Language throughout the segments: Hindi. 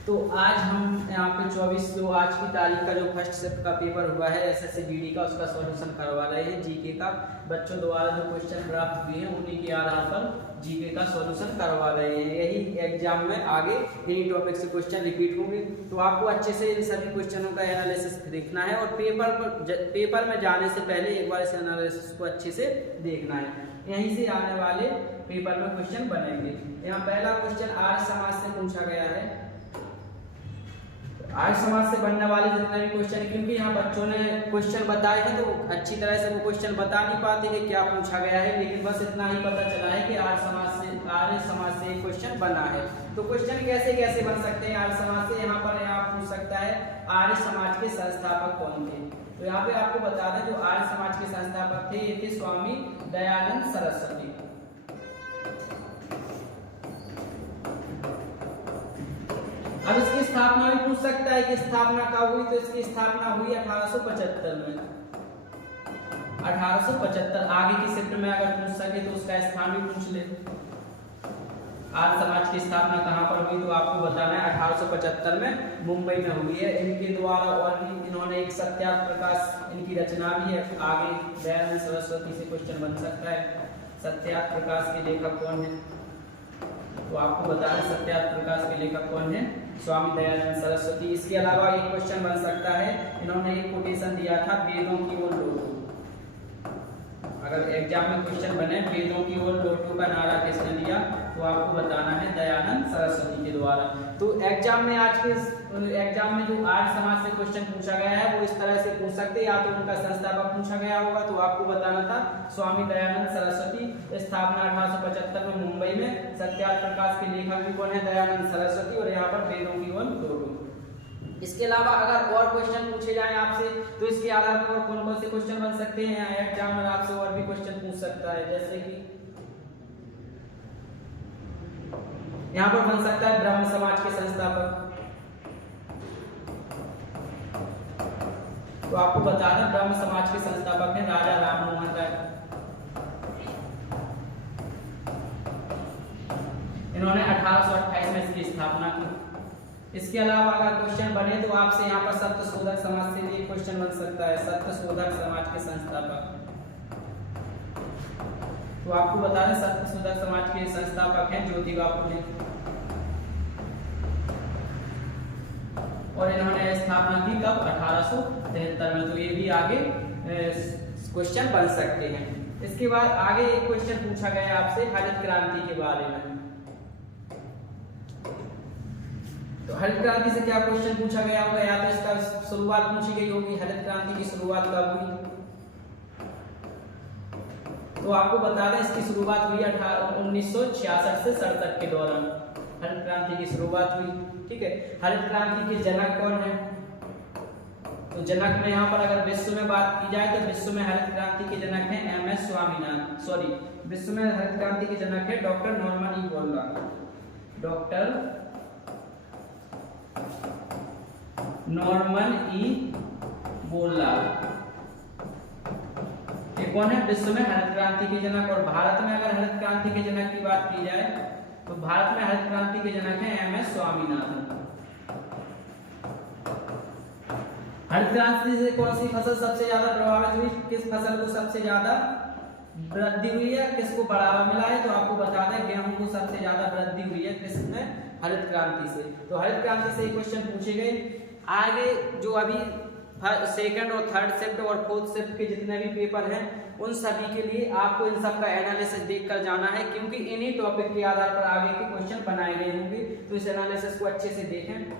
तो आज हम यहाँ पे 24 जो आज की तारीख का जो फर्स्ट शिफ्ट का पेपर हुआ है एसएससी जीडी का, उसका सॉल्यूशन करवा रहे हैं। जीके का बच्चों द्वारा जो क्वेश्चन प्राप्त हुए हैं उन्हीं के आधार पर जीके का सॉल्यूशन करवा रहे हैं। यही एग्जाम में आगे इन्हीं टॉपिक से क्वेश्चन रिपीट होंगे, तो आपको अच्छे से इन सभी क्वेश्चनों का एनालिसिस देखना है और पेपर में जाने से पहले एक बार इस एनालिसिस को अच्छे से देखना है। यहीं से आने वाले पेपर में क्वेश्चन बनेंगे। यहाँ पहला क्वेश्चन आर्य समाज से पूछा गया है। आर्य समाज से बनने वाले जितने भी क्वेश्चन, क्योंकि यहाँ बच्चों ने क्वेश्चन बताए हैं तो अच्छी तरह से वो क्वेश्चन बता नहीं पाते कि क्या पूछा गया है, लेकिन बस इतना ही पता चला है कि आर्य समाज से एक क्वेश्चन बना है। तो क्वेश्चन कैसे कैसे बन सकते हैं आर्य समाज से, यहाँ पर यहाँ पूछ सकता है आर्य समाज के संस्थापक कौन थे। तो यहाँ पे आपको बता दें जो आर्य समाज के संस्थापक थे ये थे स्वामी दयानंद सरस्वती। अब इसकी स्थापना भी पूछ सकता है कि स्थापना कब हुई, तो इसकी स्थापना हुई 1875 में। 1875 आगे की शिफ्ट में अगर पूछ सके तो उसका स्थान भी पूछ ले। आर्य समाज की स्थापना कहाँ पर हुई, तो आपको बताना है 1875 में मुंबई में हुई है। इनके द्वारा और भी इन्होंने एक सत्यार्थ प्रकाश इनकी रचना भी है। आगे दयानंद सरस्वती से क्वेश्चन बन सकता है सत्यार्थ प्रकाश के लेखक कौन है, तो आपको बताना सत्यार्थ प्रकाश के लेखक कौन है, स्वामी दयानंद सरस्वती। इसके अलावा एक क्वेश्चन बन सकता है, इन्होंने एक कोटेशन दिया था वेदों की ओर लौटो। अगर एग्जाम में क्वेश्चन बने वेदों की ओर लौटो का नारा किसने दिया, तो आपको बताना है दयानंद सरस्वती के द्वारा। तो एग्जाम में आज के एग्जाम में जो आर्य समाज से क्वेश्चन पूछा गया है वो इस तरह से पूछ सकते हैं, या तो उनका संस्थापक पूछा गया होगा तो आपको बताना था स्वामी दयानंद सरस्वती। स्थापना 1875 में मुंबई में। सत्यार्थ प्रकाश के लेखक भी कौन है, दयानंद सरस्वती। और यहाँ पर वेदों की ओर लौटो। इसके अलावा अगर और क्वेश्चन पूछे जाएं आपसे तो इसके आधार पर कौन कौन से क्वेश्चन बन सकते हैं, एग्जामिनर आपसे और भी क्वेश्चन पूछ सकता है। जैसे कि यहाँ पर बन सकता है ब्रह्म समाज के संस्थापक, तो आपको बता दें ब्रह्म समाज के संस्थापक हैं राजा राममोहन राय। इन्होंने 1828 में इसकी स्थापना की। इसके अलावा अगर क्वेश्चन बने तो आपसे यहाँ पर सत्यशोधक समाज से भी क्वेश्चन बन सकता है, सत्यशोधक समाज के संस्थापक। तो आपको बता दें सत्यशोधक समाज के संस्थापक हैं ज्योतिबा फुले, और इन्होंने स्थापना की कब, 1873 में। तो ये भी आगे क्वेश्चन बन सकते हैं। इसके बाद आगे एक क्वेश्चन पूछा गया आपसे हरित क्रांति के बारे में। तो हरित क्रांति से क्या क्वेश्चन पूछा गया होगा, या तो इसका शुरुआत पूछी गई होगी, हरित क्रांति की शुरुआत कब हुई, तो आपको बता दें इसकी शुरुआत हुई 1966 से 67 के दौरान हरित क्रांति की शुरुआत हुई। ठीक है, हरित क्रांति के जनक कौन है, तो जनक में यहाँ पर अगर विश्व में बात की जाए तो विश्व में हरित क्रांति के जनक हैं एमएस स्वामीनाथन। सॉरी, विश्व में हरित क्रांति के जनक है doctor Norman E Borlaug. Doctor Norman E Borlaug ये कौन है, विश्व में हरित क्रांति के जनक। और भारत में अगर हरित क्रांति के जनक की बात की जाए तो भारत में हरित क्रांति के जनक हैं एमएस स्वामीनाथन। हरित क्रांति से कौन सी फसल सबसे ज्यादा प्रभावित हुई, किस फसल को सबसे ज्यादा वृद्धि हुई है, किसको बढ़ावा मिला है, तो आपको बता दें गेहूं को सबसे ज्यादा वृद्धि हुई है किसमें, हरित क्रांति से। तो हरित क्रांति से क्वेश्चन पूछे गए। आगे जो अभी सेकंड और थर्ड शिफ्ट और फोर्थ शिफ्ट के जितने भी पेपर हैं उन सभी के लिए आपको इन सब का एनालिसिस देखकर जाना है, क्योंकि इन्हीं टॉपिक के आधार पर आगे के क्वेश्चन बनाए गए होंगे। तो इस एनालिसिस को अच्छे से देखें।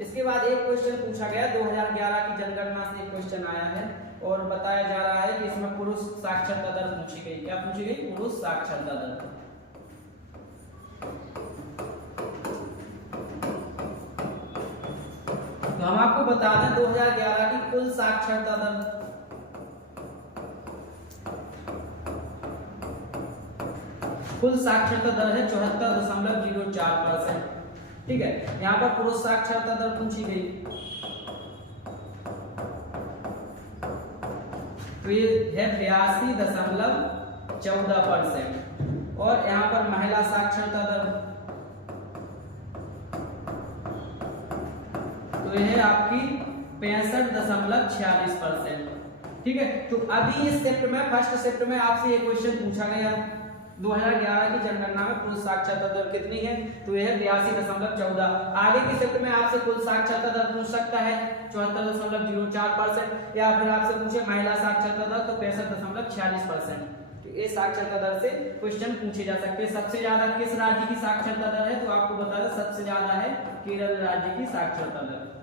इसके बाद एक क्वेश्चन पूछा गया 2011 की जनगणना से एक क्वेश्चन आया है और बताया जा रहा है कि इसमें पुरुष साक्षरता दर पूछी गई। क्या पूछी गई, पुरुष साक्षरता दर। तो हम आपको बता दें 2011 की कुल साक्षरता दर, कुल साक्षरता दर है 74.04%। ठीक है, यहाँ पर पुरुष साक्षरता दर पूछी गई तो ये है 82.14%। और यहाँ पर महिला साक्षरता दर तो यह है आपकी 65.46%। ठीक है, तो अभी इस शिफ्ट में फर्स्ट शिफ्ट में आपसे ये क्वेश्चन पूछा गया 2011 की जनगणना में कुल साक्षरता दर कितनी है, तो यह 82.14। आगे की शिफ्ट में आपसे कुल साक्षरता दर पूछ सकता है 74.04%, या फिर आपसे पूछे महिला साक्षरता दर तो 65.46%। तो ये साक्षरता दर से क्वेश्चन पूछे जा सकते हैं। सबसे ज्यादा किस राज्य की साक्षरता दर है, तो आपको बता दें सबसे ज्यादा है केरल राज्य की साक्षरता दर।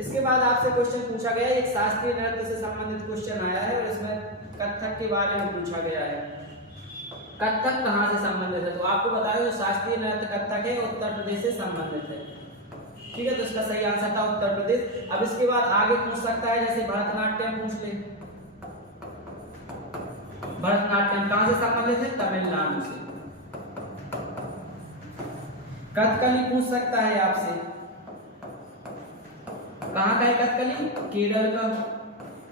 इसके बाद आपसे क्वेश्चन पूछा गया एक शास्त्रीय नृत्य से संबंधित क्वेश्चन आया है और इसमें कथक के बारे में पूछा गया है। कथक कहाँ से संबंधित है, तो आपको बता दें जो शास्त्रीय नृत्य कथक है उत्तर प्रदेश से संबंधित है। ठीक है, तो इसका सही आंसर था उत्तर प्रदेश। अब इसके बाद आगे पूछ सकता है जैसे भरतनाट्यम पूछ ले। भरतनाट्यम कहाँ से संबंधित है, तमिलनाडु से। कथकली पूछ सकता है आपसे, कहाँ का है कथकली, केरल का।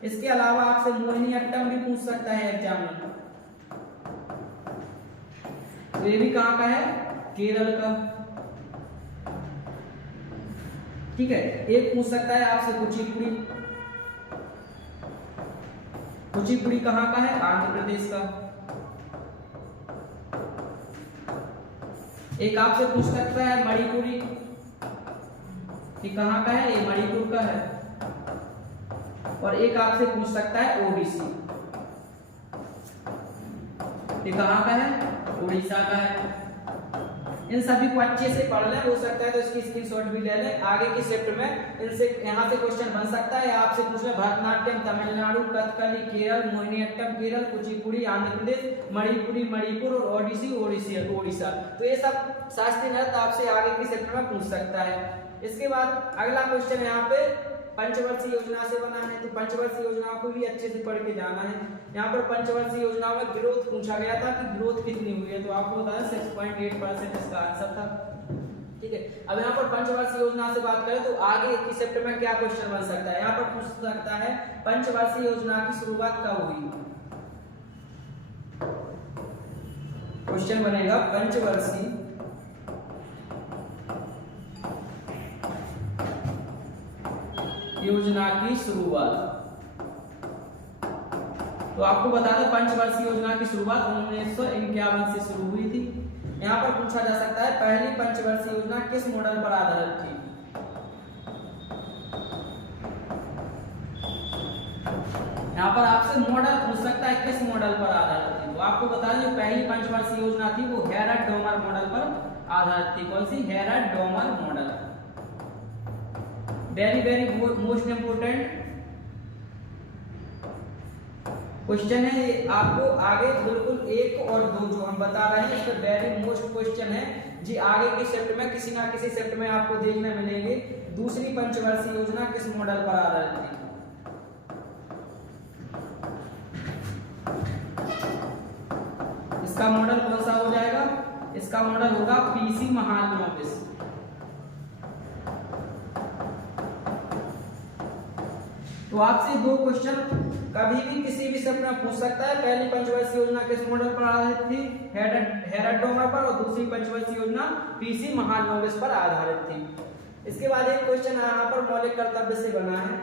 इसके अलावा आपसे मोहिनीअट्टम भी पूछ सकता है एग्जाम में, तो ये भी कहाँ का है, केरल का। ठीक है, एक पूछ सकता है आपसे कुचिपुड़ी। कुचिपुड़ी कहाँ का है, आंध्र प्रदेश का। एक आपसे पूछ सकता है मणिपुरी, ये कहाँ का है, ये मणिपुर का है। और एक आपसे पूछ सकता है ओडिसी, ये कहाँ का है, उड़ीसा का है। इन सभी को अच्छे से पढ़ लें, हो सकता है तो इसकी स्क्रीनशॉट भी ले लें। आगे की शिफ्ट में इनसे यहाँ से क्वेश्चन बन सकता है, आपसे पूछ ले भरतनाट्यम तमिलनाडु, कथकली केरल, मोहिनीअट्टम केरल, कुचिपुड़ी आंध्र प्रदेश, मणिपुरी मणिपुर और ओडिसी ओडिशा। तो ये सब शास्त्रीय नृत्य आपसे आगे की शिफ्ट में पूछ सकता है। इसके बाद अगला क्वेश्चन यहाँ पे पंचवर्षीय योजना से बना है, तो पंचवर्षीय योजना को भी अच्छे से पढ़ के जाना है। यहाँ पर पंचवर्षीय योजना में ग्रोथ पूछा गया था कि ग्रोथ कितनी हुई है, तो आपको बताया 6.8% इसका आंसर था। ठीक है, अब यहाँ पर पंचवर्षीय योजना से बात करें तो आगे की शिफ्ट में क्या क्वेश्चन बन सकता है, यहाँ पर पूछ सकता है पंचवर्षीय योजना की शुरुआत कब हुई। क्वेश्चन बनेगा पंचवर्षीय योजना की शुरुआत। तो आपको बता दें पंचवर्षीय योजना की शुरुआत 1951 से शुरू हुई थी। यहाँ पर पूछा जा सकता है पहली पंचवर्षीय योजना किस मॉडल पर आधारित थी। यहाँ पर आपसे मॉडल पूछ सकता है किस मॉडल पर आधारित थी, तो आपको बता दें जो पहली पंचवर्षीय योजना थी वो हेरड-डोमर मॉडल पर आधारित थी। कौन सी, Harrod Domar model. Very most important question है ये, आपको आगे बिल्कुल 1 और 2 जो हम बता रहे हैं इस पर वेरी मोस्ट क्वेश्चन है जी। आगे की शिफ्ट में किसी ना किसी शिफ्ट में आपको देखने मिलेंगे दूसरी पंचवर्षीय योजना किस मॉडल पर आधारित थी। इसका मॉडल कौन सा हो जाएगा, इसका मॉडल होगा पीसी महालनोबिस। तो आपसे 2 क्वेश्चन कभी भी किसी भी शिफ्ट में पूछ सकता है। पहली पंचवर्षीय योजना किस मॉडल पर आधारित थी, हेरड-डोमर पर, और दूसरी पंचवर्षीय योजना पीसी महालनोबिस पर आधारित थी। इसके बाद एक क्वेश्चन यहाँ पर मौलिक कर्तव्य से बना है।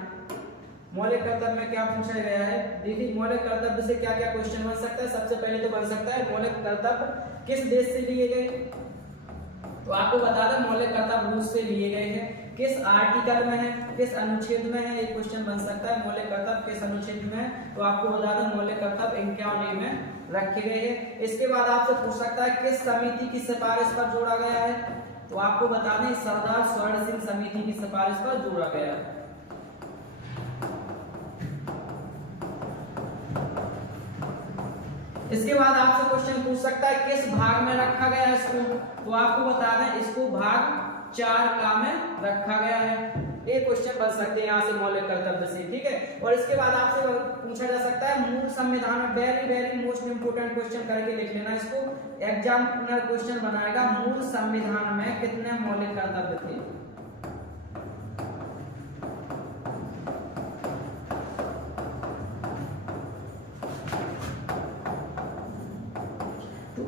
मौलिक कर्तव्य में क्या पूछा गया है, देखिए मौलिक कर्तव्य से क्या क्या क्वेश्चन बन सकता है। सबसे पहले तो बन सकता है मौलिक कर्तव्य किस देश से लिए गए, तो आपको बता दें मौलिक कर्तव्य रूस से लिए गए हैं। किस आर्टिकल में है, किस अनुच्छेद में है, एक क्वेश्चन बन सकता है मौलिक कर्तव्य किस अनुच्छेद में है, तो आपको बता दें मौलिक कर्तव्य 51 में रखे गए हैं। इसके बाद आपसे पूछ सकता है किस समिति की सिफारिश पर जोड़ा गया है, तो आपको बता दें सरदार स्वर्ण सिंह समिति की सिफारिश पर जोड़ा गया है। इसके बाद आपसे क्वेश्चन पूछ सकता है किस भाग में रखा गया है इसको, तो आपको बता दें इसको भाग 4 का में रखा गया है। एक क्वेश्चन बन सकते हैं यहाँ से मौलिक कर्तव्य से। ठीक है, और इसके बाद आपसे पूछा जा सकता है मूल संविधान में, वेरी मोस्ट इंपोर्टेंट क्वेश्चन करके लिख लेना इसको, एग्जामिनर क्वेश्चन बनाएगा मूल संविधान में कितने मौलिक कर्तव्य थे।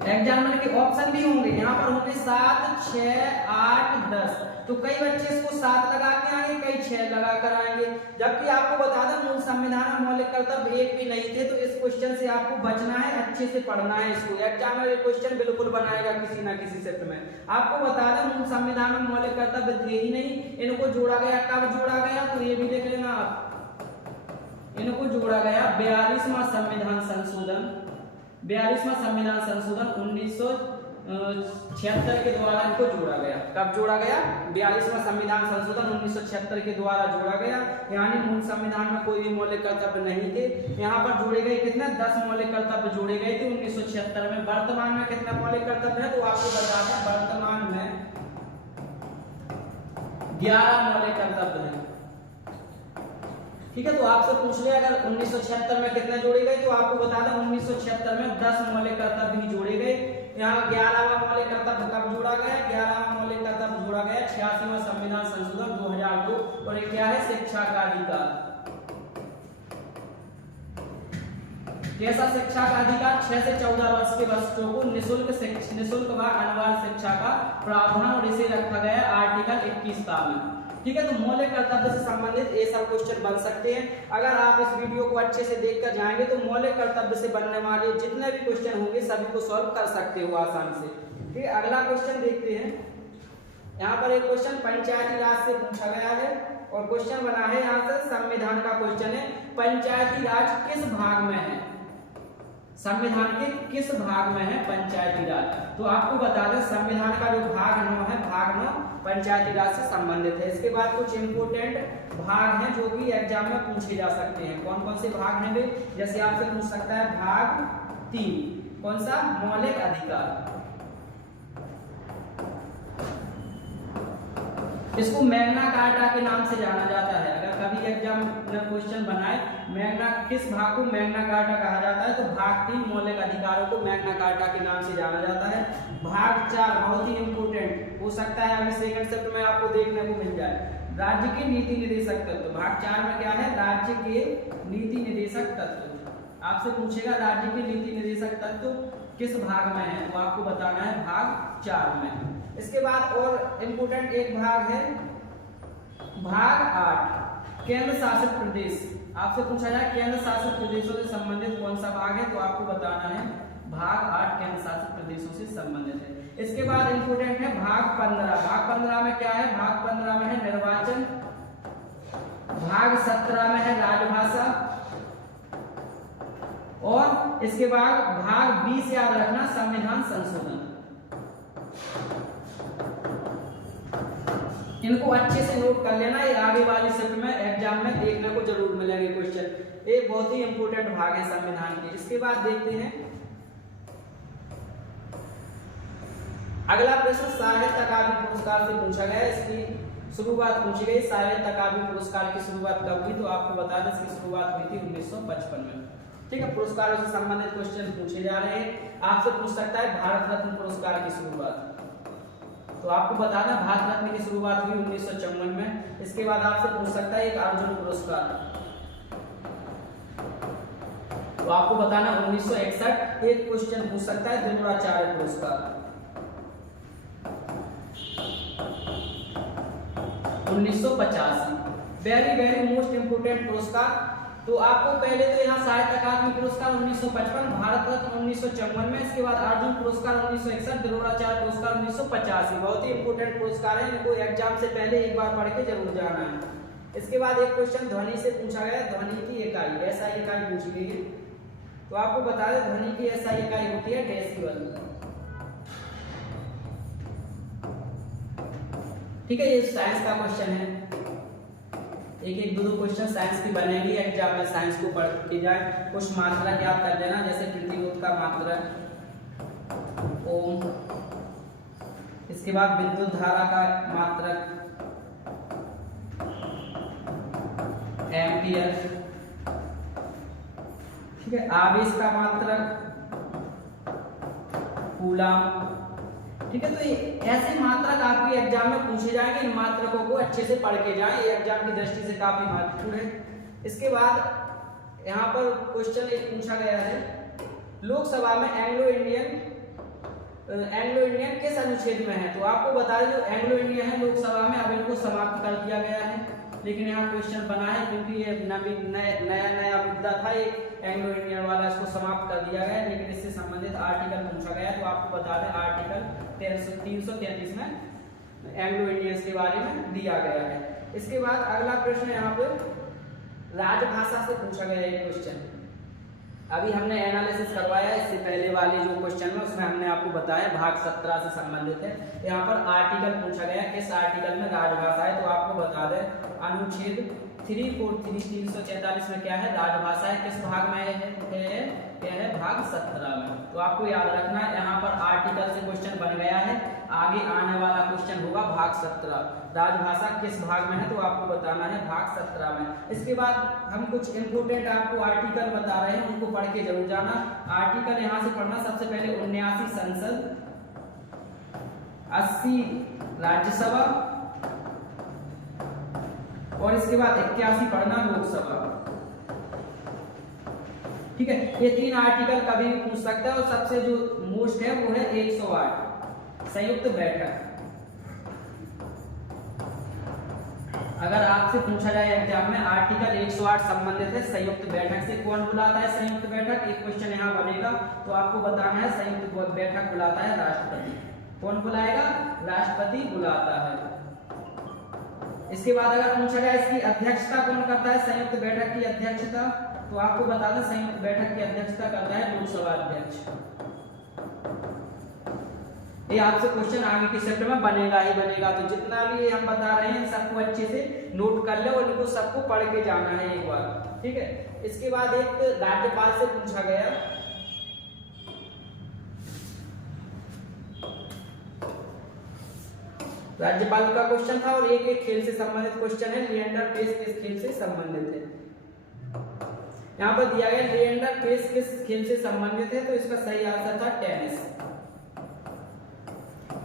एग्जामिनर के ऑप्शन भी होंगे यहाँ पर, होंगे 7, 6, 8, 10। तो कई बच्चे इसको 7 लगा के आएंगे, कई 6 लगा कर आएंगे, जबकि आपको बता दें मूल संविधान में मौलिक कर्तव्य एक भी नहीं थे। तो इस क्वेश्चन से आपको बचना है, अच्छे से पढ़ना है इसको। एग्जाम में ये क्वेश्चन बिल्कुल बनाएगा किसी ना किसी शिफ्ट में। आपको बता दें मूल संविधान में मौलिक कर्तव्य थे ही नहीं, इनको जोड़ा गया। कब जोड़ा गया तो ये भी देख लेना आप, इनको जोड़ा गया 42वां संविधान संशोधन, 42वां संविधान संशोधन 1976 के द्वारा इनको जोड़ा गया। कब जोड़ा गया? 42वां संविधान संशोधन 1976 के द्वारा जोड़ा गया। यानी मूल संविधान में कोई भी मौलिक कर्तव्य नहीं थे। यहाँ पर जोड़े गए कितने? 10 मौलिक कर्तव्य जोड़े गए थे 1976 में। वर्तमान में कितने मौलिक कर्तव्य है तो आपको बता दें वर्तमान में 11 मौलिक कर्तव्य है। ठीक है, तो आपसे पूछ ले अगर 1976 में कितने जोड़े गए तो आपको बता दें 1976 में 10 मौलिक कर्तव्य ही जोड़े गए। यहाँ 11वां मौलिक कर्तव्य कब जोड़ा गया? 11वां मौलिक कर्तव्य जोड़ा गया 86वां संविधान संशोधन 2002। और ये क्या है? शिक्षा का अधिकार। कैसा शिक्षा का अधिकार? 6 से 14 वर्ष के बच्चों को निःशुल्क व अनिवार्य शिक्षा का प्रावधान, और इसे रखा गया आर्टिकल 21 में। ठीक है, तो मौलिक कर्तव्य से संबंधित ये सब क्वेश्चन बन सकते हैं। अगर आप इस वीडियो को अच्छे से देखकर जाएंगे तो मौलिक कर्तव्य से बनने वाले जितने भी क्वेश्चन होंगे सभी को सॉल्व कर सकते हो आसानी से। ठीक है, अगला क्वेश्चन देखते हैं। यहाँ पर एक क्वेश्चन पंचायती राज से पूछा गया है और क्वेश्चन बना है यहाँ से संविधान का क्वेश्चन है, पंचायती राज किस भाग में है? संविधान के किस भाग में है पंचायती राज? तो आपको बता दें संविधान का जो भाग 9 है, भाग 9 पंचायती राज से संबंधित है। इसके बाद कुछ इंपोर्टेंट भाग हैं जो कि एग्जाम में पूछे जा सकते हैं। कौन कौन से भाग हैं वे? जैसे आपसे पूछ सकता है भाग 3, कौन सा? मौलिक अधिकार। इसको मैग्ना कार्टा के नाम से जाना जाता है। अगर कभी एग्जाम में क्वेश्चन बनाए मैग्ना, किस भाग को मैग्ना कार्टा कहा जाता है तो भाग 3 मौलिक अधिकारों को मैग्ना कार्टा के नाम से जाना जाता है। भाग 4 बहुत ही इंपोर्टेंट हो सकता है, अभी सेकंड शिफ्ट में आपको देखने को मिल जाए, राज्य के नीति निर्देशक तत्व। भाग 4 में क्या है? राज्य के नीति निर्देशक तत्व। आपसे पूछेगा राज्य के नीति निर्देशक तत्व किस भाग में है तो आपको बताना है भाग 4 में। इसके बाद और इंपोर्टेंट एक भाग है भाग 8 केंद्र शासित प्रदेश। आपसे पूछा जाए केंद्र शासित प्रदेशों से संबंधित कौन सा भाग है तो आपको बताना है भाग 8 केंद्र शासित प्रदेशों से संबंधित है। इसके बाद इंपोर्टेंट है भाग 15। भाग 15 में क्या है? भाग 15 में है निर्वाचन। भाग 17 में है राजभाषा। और इसके बाद भाग 20 याद रखना संविधान संशोधन। इनको अच्छे से नोट कर लेना, ये आगे वाली शिफ्ट में एग्जाम में देखने को जरूर मिलेंगे क्वेश्चन। ये बहुत ही इंपोर्टेंट भाग है संविधान के। इसके बाद देखते हैं अगला प्रश्न साहित्य अकादमी पुरस्कार से पूछा गया। इसकी शुरुआत पूछी गई, साहित्य अकादमी पुरस्कार की शुरुआत कब हुई तो आपको बता दें इसकी शुरुआत हुई थी 1955 में। ठीक है, पुरस्कारों से संबंधित क्वेश्चन पूछे जा रहे हैं। आपसे पूछ सकता है भारत रत्न पुरस्कार की शुरुआत, तो आपको बता दें भारत रत्न की शुरुआत हुई 1954 में। इसके बाद आपसे पूछ सकता है एक अर्जुन पुरस्कार, तो आपको बताना 1961। एक क्वेश्चन पूछ सकता है द्रोणाचार्य पुरस्कार 1985। वेरी मोस्ट इंपोर्टेंट पुरस्कार। तो आपको पहले तो यहाँ साहित्य अकादमी पुरस्कार 1955, भारत रत्न 1954 में, इसके बाद अर्जुन पुरस्कार 1961, द्रोणाचार्य पुरस्कार 1985। बहुत ही इंपोर्टेंट पुरस्कार है, इनको एग्जाम से पहले एक बार पढ़ के जरूर जाना है। इसके बाद एक क्वेश्चन ध्वनि से पूछा गया, ध्वनि की इकाई, एसआई इकाई पूछी गई है। तो आपको बता दें ध्वनि की एसआई इकाई होती है डेसिबल। ठीक है, ये साइंस का क्वेश्चन है। एक दो क्वेश्चन साइंस की बनेगी एग्जाम में, साइंस को पढ़ के जाए। कुछ मात्रक याद कर लेना, जैसे प्रतिरोध का मात्रक ओम, इसके बाद विद्युत धारा का मात्रक एम्पियर। ठीक है, आवेश का मात्रक कूलम। ठीक है, तो ये ऐसे मात्रक आपके एग्जाम में पूछे जाएंगे। इन मात्रकों को अच्छे से पढ़ के जाएं, ये एग्जाम की दृष्टि से काफी महत्वपूर्ण है। इसके बाद यहाँ पर क्वेश्चन एक पूछा गया है, लोकसभा में एंग्लो इंडियन किस अनुच्छेद में है? तो आपको बता दें जो एंग्लो इंडियन है लोकसभा में को समाप्त कर दिया गया है, लेकिन यहाँ क्वेश्चन बना है क्योंकि ये नया मुद्दा था, ये एंग्लो इंडियन वाला, इसको समाप्त कर दिया गया, लेकिन इससे संबंधित आर्टिकल पूछा गया। तो आपको बता दें आर्टिकल 333 में एंग्लो इंडियंस के बारे में दिया गया है। इसके बाद अगला प्रश्न यहाँ पे राजभाषा से पूछा गया है क्वेश्चन। अभी हमने एनालिसिस करवाया, इससे पहले वाले जो क्वेश्चन में उसमें हमने आपको बताया भाग 17 से संबंधित है। यहाँ पर आर्टिकल पूछा गया, किस आर्टिकल में राजभाषा है, तो आपको बता दें अनुच्छेद 343 में क्या है, राजभाषा है। किस भाग में है, क्या है, भाग 17 में। तो आपको याद रखना है, यहाँ पर आर्टिकल से क्वेश्चन बन गया है, आगे आने वाला क्वेश्चन होगा भाग 17, राजभाषा किस भाग में है, तो आपको बताना है भाग 17 में। इसके बाद हम कुछ इंपोर्टेंट आपको आर्टिकल बता रहे हैं, उनको पढ़ के जरूर जाना। आर्टिकल यहाँ से पढ़ना, सबसे पहले 79 संसद, 80 राज्यसभा, और इसके बाद 81 पढ़ना लोकसभा। ठीक है, ये 3 आर्टिकल कभी भी पूछ सकता है, और सबसे जो मोस्ट है वो है 108 संयुक्त बैठक। अगर आपसे पूछा जाए एग्जाम में आर्टिकल 108 संबंधित है संयुक्त बैठक से, कौन बुलाता है संयुक्त बैठक, एक क्वेश्चन यहाँ बनेगा, तो आपको बताना है संयुक्त बैठक बुलाता है राष्ट्रपति। कौन बुलाएगा, राष्ट्रपति बुलाता है। इसके बाद अगर पूछा गया इसकी अध्यक्षता कौन करता है, संयुक्त बैठक की अध्यक्षता, तो आपको बता दें संयुक्त बैठक की अध्यक्षता करता है लोकसभा अध्यक्ष। ये आपसे क्वेश्चन आगे के शिफ्ट में बनेगा ही बनेगा, तो जितना भी हम बता रहे हैं सबको अच्छे से नोट कर ले और इनको सबको पढ़ के जाना है एक बार। ठीक है, इसके बाद एक राज्यपाल से पूछा गया, राज्यपाल का क्वेश्चन था, और एक खेल से संबंधित क्वेश्चन है, लिएंडर पेस किस खेल से संबंधित है। यहाँ पर दिया गया लिएंडर पेस किस खेल से संबंधित है, तो इसका सही आंसर था टेनिस।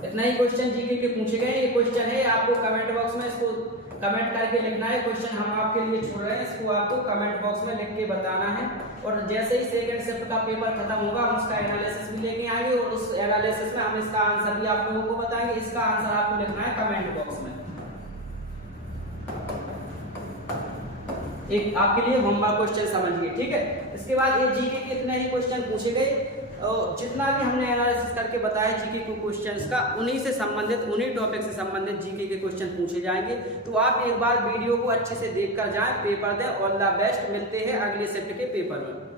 इतना ही क्वेश्चन जीके के पूछे गए। ये क्वेश्चन है, आपको कमेंट बॉक्स में इसको कमेंट करके लिखना है, क्वेश्चन हम आपके लिए छोड़ रहे हैं, इसको आपको कमेंट बॉक्स में लिख के बताना है। और जैसे ही सेकंड शिफ्ट का पेपर खत्म होगा हम उसका एनालिसिस भी लेके आएंगे, और उस एनालिसिस में हम इसका आंसर भी आप लोगों को बताएंगे। इसका आंसर आपको लिखना है कमेंट बॉक्स में। एक आपके लिए होमवर्क क्वेश्चन समझिए। ठीक है, इसके बाद ये जीके के इतने ही क्वेश्चन पूछे गए, और जितना भी हमने एनालिसिस करके बताया जीके के क्वेश्चंस का, उन्हीं से संबंधित, उन्हीं टॉपिक से संबंधित जीके के क्वेश्चन पूछे जाएंगे। तो आप एक बार वीडियो को अच्छे से देखकर जाएं, पेपर दें। ऑल द बेस्ट, मिलते हैं अगले शिफ्ट के पेपर में।